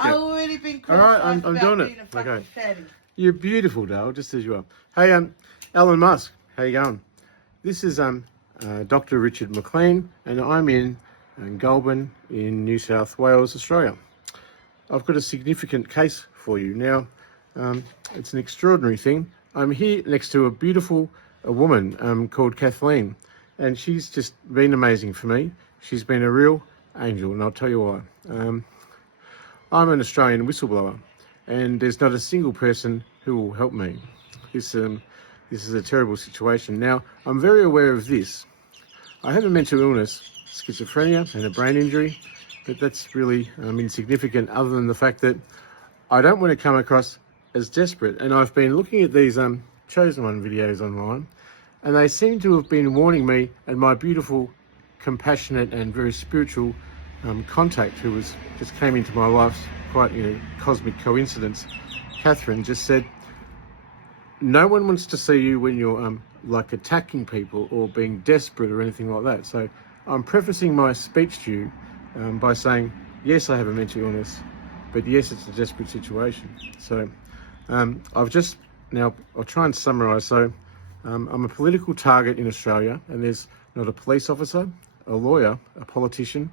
I've already been All right, criticised I'm about doing being it. a fucking Okay. fairy. You're beautiful, Dale, just as you are. Hey, Elon Musk, how you going? This is Dr. Richard McLean, and I'm in Goulburn in New South Wales, Australia. I've got a significant case for you now. It's an extraordinary thing. I'm here next to a beautiful woman called Kathleen, and she's just been amazing for me. She's been a real angel, and I'll tell you why. I'm an Australian whistleblower, and there's not a single person who will help me. This is a terrible situation. Now, I'm very aware of this. I have a mental illness, schizophrenia, and a brain injury, but that's really insignificant other than the fact that I don't want to come across as desperate. And I've been looking at these Chosen One videos online, and they seem to have been warning me, and my beautiful, compassionate, and very spiritual contact who just came into my life, quite cosmic coincidence, Catherine, just said, no one wants to see you when you're like attacking people or being desperate or anything like that. So I'm prefacing my speech to you by saying, yes, I have a mental illness, but yes, it's a desperate situation. So I'll try and summarise. So I'm a political target in Australia, and there's not a police officer, a lawyer, a politician,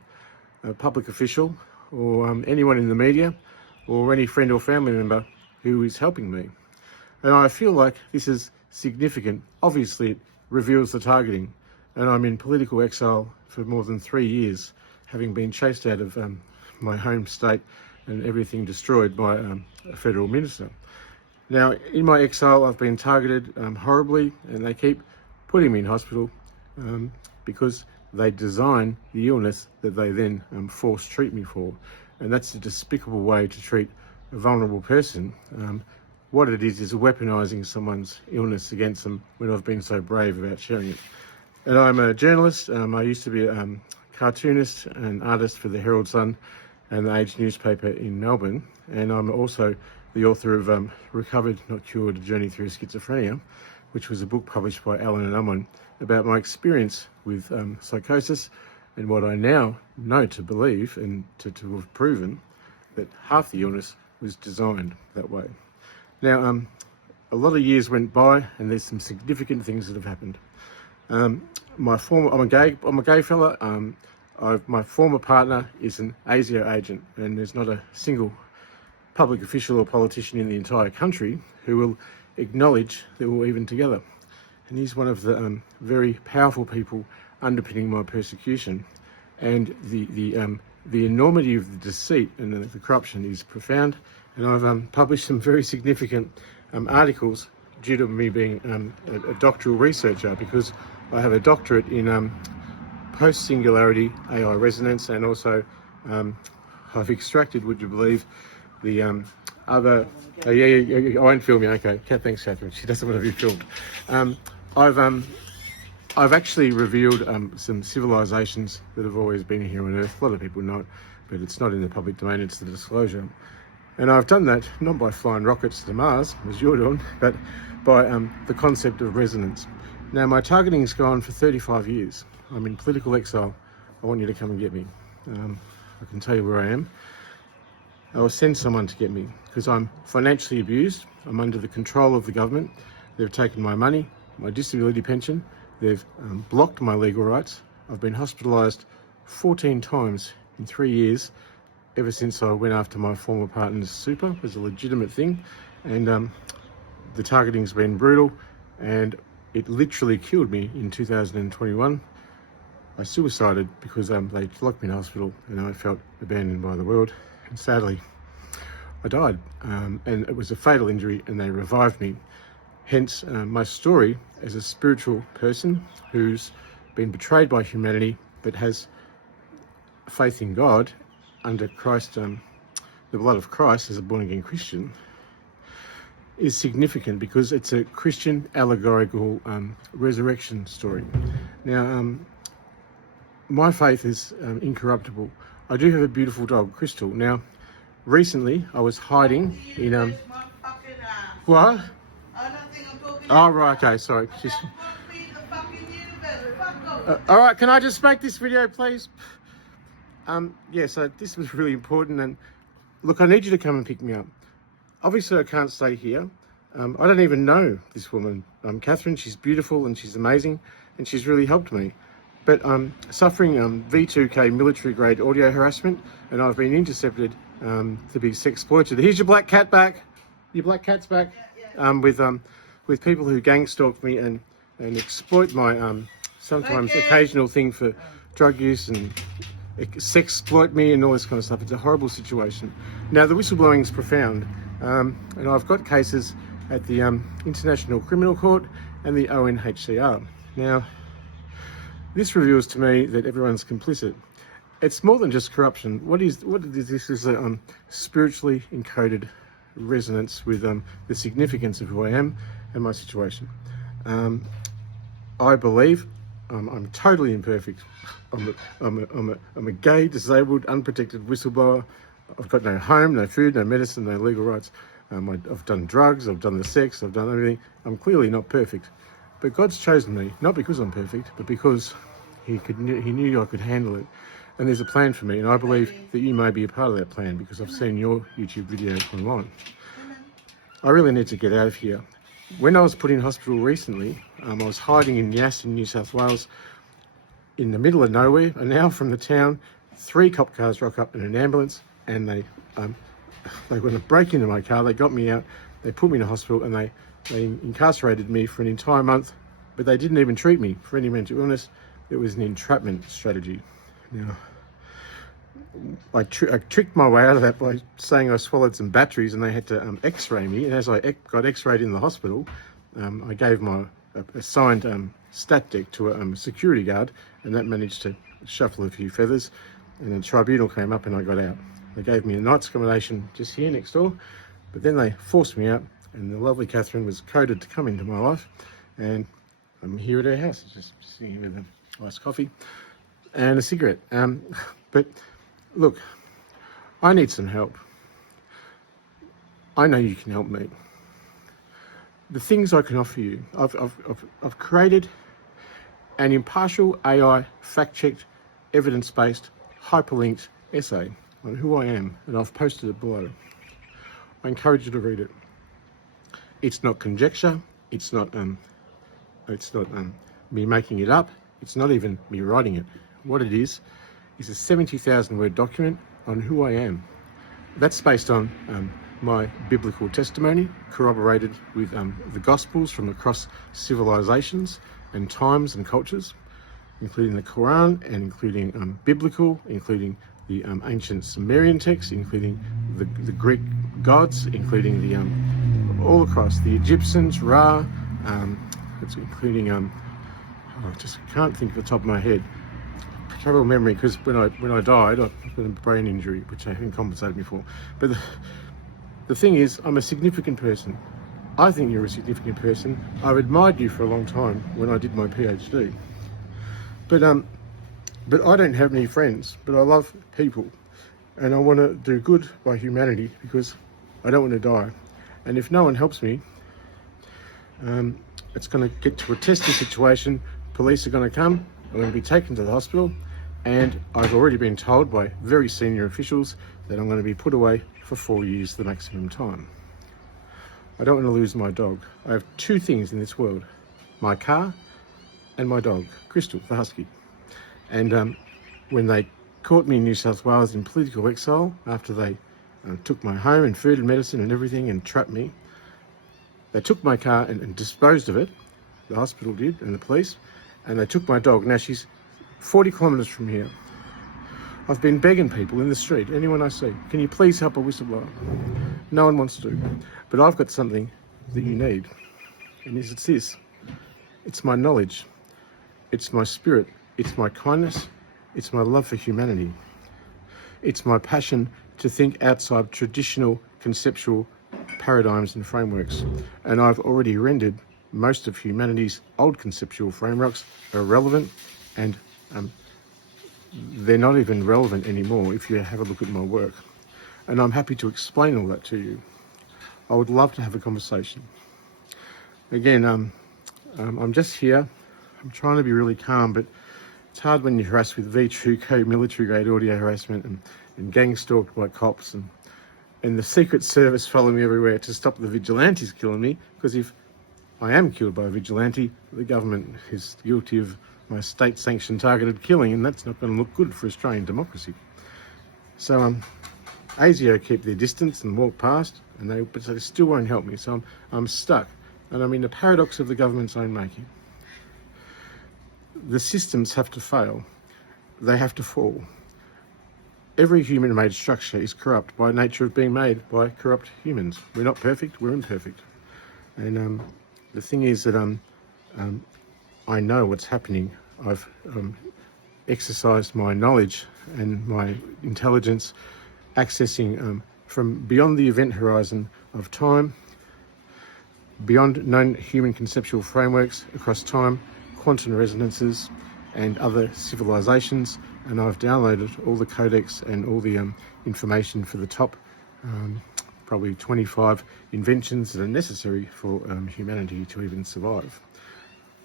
a public official, or anyone in the media, or any friend or family member who is helping me. And I feel like this is significant. Obviously, it reveals the targeting. And I'm in political exile for more than 3 years, having been chased out of my home state and everything destroyed by a federal minister. Now, in my exile, I've been targeted horribly, and they keep putting me in hospital because they design the illness that they then force treat me for. And that's a despicable way to treat a vulnerable person. What it is weaponising someone's illness against them when I've been so brave about sharing it. And I'm a journalist. I used to be a cartoonist and artist for the Herald Sun and the Age newspaper in Melbourne. And I'm also the author of Recovered, Not Cured, A Journey Through Schizophrenia, which was a book published by Allen and Unwin about my experience with psychosis and what I now know to believe and to have proven that half the illness was designed that way. Now, a lot of years went by, and there's some significant things that have happened. I'm a gay fella. My former partner is an ASIO agent, and there's not a single public official or politician in the entire country who will acknowledge that we're even together. And he's one of the very powerful people underpinning my persecution. And the enormity of the deceit and the corruption is profound. And I've published some very significant articles due to me being a doctoral researcher, because I have a doctorate in post-singularity AI resonance, and also I've extracted, would you believe, the other... I won't film you, okay. Thanks, Catherine. She doesn't want to be filmed. I've actually revealed some civilizations that have always been here on Earth. A lot of people know it, but it's not in the public domain, it's the disclosure. And I've done that not by flying rockets to Mars, as you're doing, but by the concept of resonance. Now, my targeting's gone for 35 years. I'm in political exile. I want you to come and get me. I can tell you where I am. I will send someone to get me, because I'm financially abused. I'm under the control of the government. They've taken my money, my disability pension. They've blocked my legal rights. I've been hospitalised 14 times in 3 years, ever since I went after my former partner's super. It was a legitimate thing. And the targeting's been brutal, and it literally killed me in 2021. I suicided because they locked me in hospital, and I felt abandoned by the world. And sadly, I died. And it was a fatal injury, and they revived me. Hence, my story as a spiritual person who's been betrayed by humanity, but has faith in God under Christ, the blood of Christ, as a born-again Christian, is significant because it's a Christian allegorical resurrection story. Now, my faith is incorruptible. I do have a beautiful dog, Crystal. Now, recently I was hiding in what? I don't think I'm talking. Oh, right, okay, sorry. All right, can I just make this video, please? Yeah, so this was really important, and look, I need you to come and pick me up. Obviously, I can't stay here. I don't even know this woman, Catherine. She's beautiful and she's amazing and she's really helped me. But I'm suffering V2K military grade audio harassment and I've been intercepted to be sex exploited. Here's your black cat back. Your black cat's back. With people who gang stalk me and exploit my sometimes occasional thing for drug use and sex exploit me and all this kind of stuff. It's a horrible situation. Now the whistleblowing is profound, and I've got cases at the International Criminal Court and the ONHCR. Now this reveals to me that everyone's complicit. It's more than just corruption. What is this? Is a spiritually encoded resonance with the significance of who I am and my situation. I believe I'm totally imperfect. I'm a gay, disabled, unprotected whistleblower. I've got no home, no food, no medicine, no legal rights. I've done drugs, I've done the sex, I've done everything. I'm clearly not perfect. But God's chosen me, not because I'm perfect, but because He knew I could handle it. And there's a plan for me, and I believe that you may be a part of that plan because I've seen your YouTube video online. I really need to get out of here. When I was put in hospital recently, I was hiding in Yass in New South Wales in the middle of nowhere, and now from the town, 3 cop cars rock up in an ambulance, and they went to break into my car, they got me out, they put me in a hospital, and they incarcerated me for an entire month, but they didn't even treat me for any mental illness. It was an entrapment strategy. Now, I tricked my way out of that by saying I swallowed some batteries and they had to x-ray me, and as I got x-rayed in the hospital, I gave my assigned stat deck to a security guard, and that managed to shuffle a few feathers, and the tribunal came up and I got out. They gave me a night's accommodation just here next door, but then they forced me out, and the lovely Catherine was coded to come into my life, and I'm here at her house, just sitting here with a iced coffee and a cigarette. But look, I need some help. I know you can help me. The things I can offer you, I've created an impartial AI fact-checked, evidence-based, hyperlinked essay on who I am, and I've posted it below. I encourage you to read it. It's not conjecture. It's not me making it up. It's not even me writing it. What it is a 70,000 word document on who I am. That's based on my biblical testimony, corroborated with the Gospels from across civilizations and times and cultures, including the Quran and including biblical, including the ancient Sumerian texts, including the Greek gods, including the all across the Egyptians, Ra, it's including I just can't think of the top of my head. Terrible memory, because when I died, I got a brain injury, which I haven't compensated me for. But the thing is, I'm a significant person. I think you're a significant person. I've admired you for a long time when I did my PhD. But I don't have any friends, but I love people. And I want to do good by humanity because I don't want to die. And if no one helps me, it's going to get to a testing situation. Police are going to come. I'm going to be taken to the hospital. And I've already been told by very senior officials that I'm going to be put away for 4 years, the maximum time. I don't want to lose my dog. I have 2 things in this world: my car and my dog, Crystal, the husky. And when they caught me in New South Wales in political exile, after they took my home and food and medicine and everything and trapped me, they took my car and disposed of it. The hospital did, and the police, and they took my dog. Now she's 40 kilometres from here. I've been begging people in the street, anyone I see, can you please help a whistleblower? No one wants to. But I've got something that you need. And it's this. It's my knowledge. It's my spirit. It's my kindness. It's my love for humanity. It's my passion to think outside traditional conceptual paradigms and frameworks. And I've already rendered most of humanity's old conceptual frameworks irrelevant, and they're not even relevant anymore if you have a look at my work. And I'm happy to explain all that to you. I would love to have a conversation. Again, I'm just here. I'm trying to be really calm, but it's hard when you're harassed with V2K military grade audio harassment and gang stalked by cops. And and the Secret Service follow me everywhere to stop the vigilantes killing me, because if I am killed by a vigilante, the government is guilty of my state-sanctioned targeted killing, and that's not going to look good for Australian democracy. So ASIO keep their distance and walk past, but they still won't help me. So I'm stuck, and I'm in the paradox of the government's own making. The systems have to fail. They have to fall. Every human-made structure is corrupt by nature of being made by corrupt humans. We're not perfect, we're imperfect. And the thing is that I know what's happening. I've exercised my knowledge and my intelligence accessing from beyond the event horizon of time, beyond known human conceptual frameworks across time, quantum resonances and other civilizations, and I've downloaded all the codex and all the information for the top probably 25 inventions that are necessary for humanity to even survive.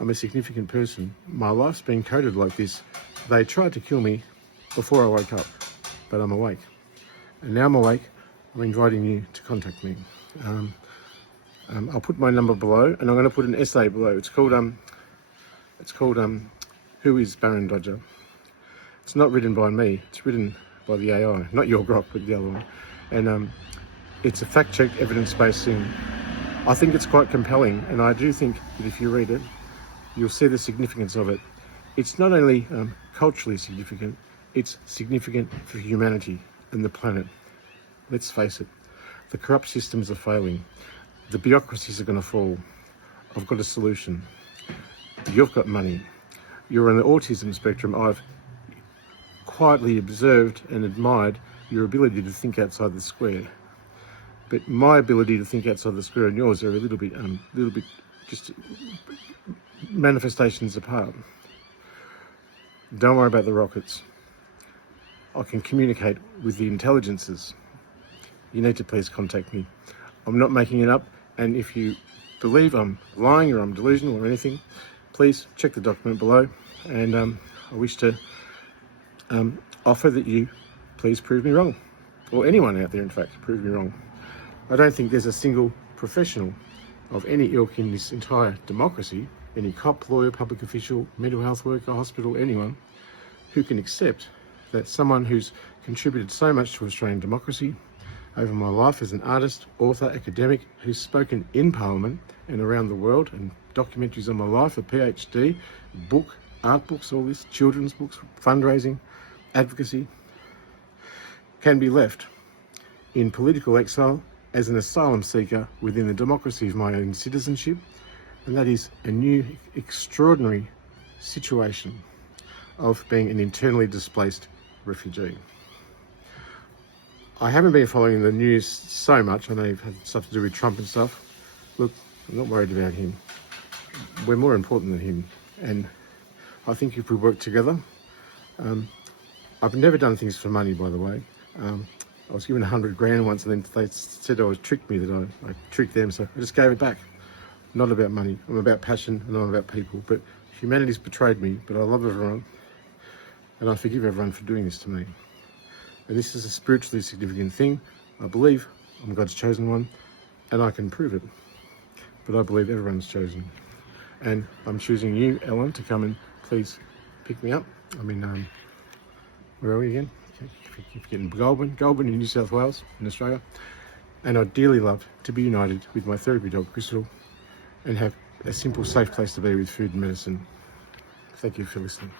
I'm a significant person. My life's been coded like this. They tried to kill me before I woke up, but I'm awake. And now I'm awake, I'm inviting you to contact me. I'll put my number below, and I'm going to put an essay below. It's called Who is Baron Dodger? It's not written by me, it's written by the AI, not your grok, but the other one. And it's a fact-checked, evidence-based thing. I think it's quite compelling, and I do think that if you read it, you'll see the significance of it. It's not only culturally significant, it's significant for humanity and the planet. Let's face it, the corrupt systems are failing. The bureaucracies are going to fall. I've got a solution. You've got money. You're on the autism spectrum. I've quietly observed and admired your ability to think outside the square. But my ability to think outside the square and yours are a little bit just manifestations apart. Don't worry about the rockets. I can communicate with the intelligences. You need to please contact me. I'm not making it up, and if you believe I'm lying or I'm delusional or anything, please check the document below, and I wish to offer that you please prove me wrong, or anyone out there in fact, prove me wrong. I don't think there's a single professional of any ilk in this entire democracy, any cop, lawyer, public official, mental health worker, hospital, anyone, who can accept that someone who's contributed so much to Australian democracy over my life as an artist, author, academic, who's spoken in Parliament and around the world, and documentaries on my life, a PhD, book, art books, all this, children's books, fundraising, advocacy, can be left in political exile as an asylum seeker within the democracy of my own citizenship, and that is a new extraordinary situation of being an internally displaced refugee. I haven't been following the news so much. I know you've had stuff to do with Trump and stuff. Look, I'm not worried about him. We're more important than him, and I think if we work together, I've never done things for money, by the way. I was given 100 grand once, and then they said I was tricked me, that I tricked them, so I just gave it back. Not about money. I'm about passion, and I'm about people. But humanity's betrayed me, but I love everyone, and I forgive everyone for doing this to me. And this is a spiritually significant thing. I believe I'm God's chosen one, and I can prove it. But I believe everyone's chosen. And I'm choosing you, Ellen, to come and please pick me up. I'm in, where are we again? Keep getting Goulburn in New South Wales, in Australia. And I'd dearly love to be united with my therapy dog, Crystal, and have a simple, safe place to be with food and medicine. Thank you for listening.